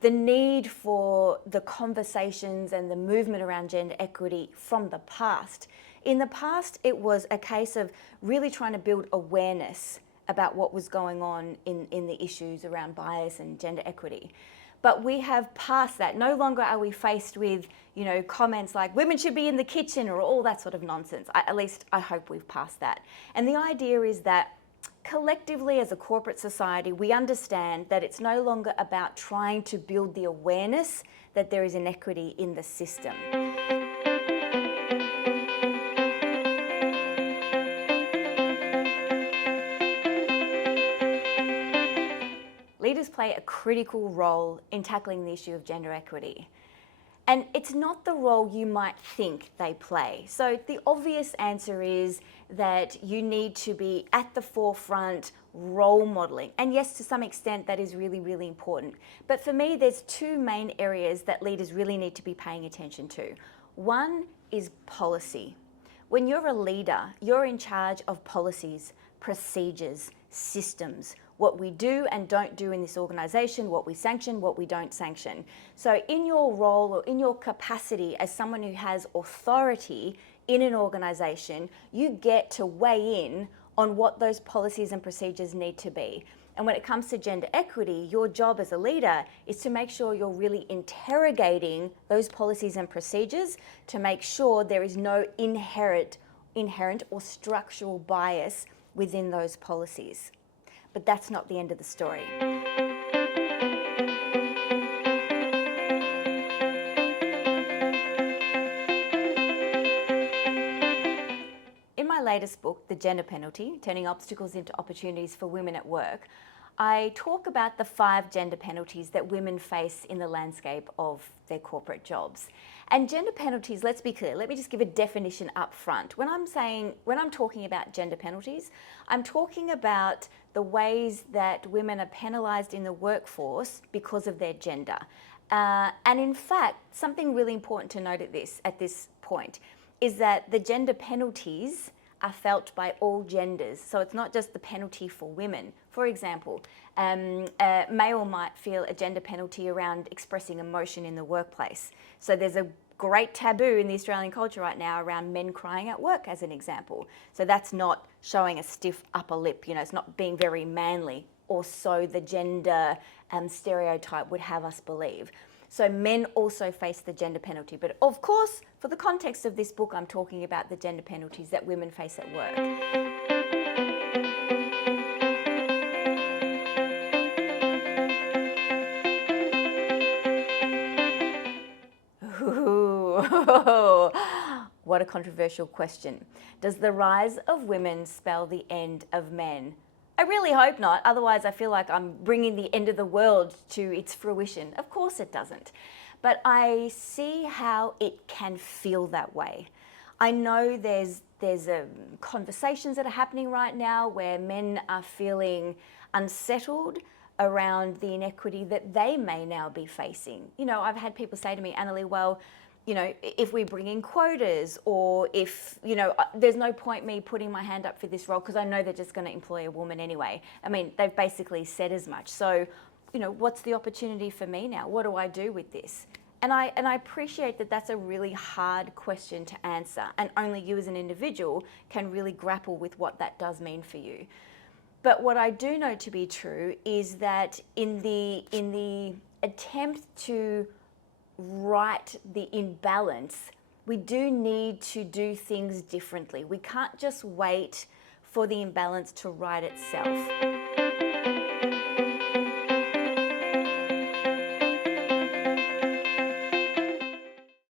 the need for the conversations and the movement around gender equity from the past. In the past, it was a case of really trying to build awareness about what was going on in the issues around bias and gender equity. But we have passed that. No longer are we faced with, comments like women should be in the kitchen or all that sort of nonsense. At least I hope we've passed that. And the idea is that collectively as a corporate society, we understand that it's no longer about trying to build the awareness that there is inequity in the system. Leaders play a critical role in tackling the issue of gender equity. And it's not the role you might think they play. So the obvious answer is that you need to be at the forefront, role modeling. And yes, to some extent, that is really, really important. But for me, there's two main areas that leaders really need to be paying attention to. One is policy. When you're a leader, you're in charge of policies, procedures, systems, what we do and don't do in this organisation, what we sanction, what we don't sanction. So in your role or in your capacity as someone who has authority in an organisation, you get to weigh in on what those policies and procedures need to be. And when it comes to gender equity, your job as a leader is to make sure you're really interrogating those policies and procedures to make sure there is no inherent or structural bias within those policies. But that's not the end of the story. In my latest book, The Gender Penalty, Turning Obstacles into Opportunities for Women at Work, I talk about the 5 gender penalties that women face in the landscape of their corporate jobs. And gender penalties, let's be clear, let me just give a definition up front. When I'm talking about gender penalties, I'm talking about the ways that women are penalised in the workforce because of their gender. And in fact, something really important to note at this point is that the gender penalties are felt by all genders. So it's not just the penalty for women. For example, a male might feel a gender penalty around expressing emotion in the workplace. So there's a great taboo in the Australian culture right now around men crying at work, as an example. So that's not showing a stiff upper lip, it's not being very manly, or so the gender stereotype would have us believe. So men also face the gender penalty. But of course, for the context of this book, I'm talking about the gender penalties that women face at work. Ooh, what a controversial question. Does the rise of women spell the end of men? I really hope not, otherwise I feel like I'm bringing the end of the world to its fruition. Of course it doesn't. But I see how it can feel that way. I know there's conversations that are happening right now where men are feeling unsettled around the inequity that they may now be facing. I've had people say to me, Anneli, well, if we bring in quotas, or if, there's no point me putting my hand up for this role because I know they're just going to employ a woman anyway. I mean, they've basically said as much. So, what's the opportunity for me now? What do I do with this? And I appreciate that that's a really hard question to answer, and only you as an individual can really grapple with what that does mean for you. But what I do know to be true is that in the attempt to right the imbalance, we do need to do things differently. We can't just wait for the imbalance to right itself.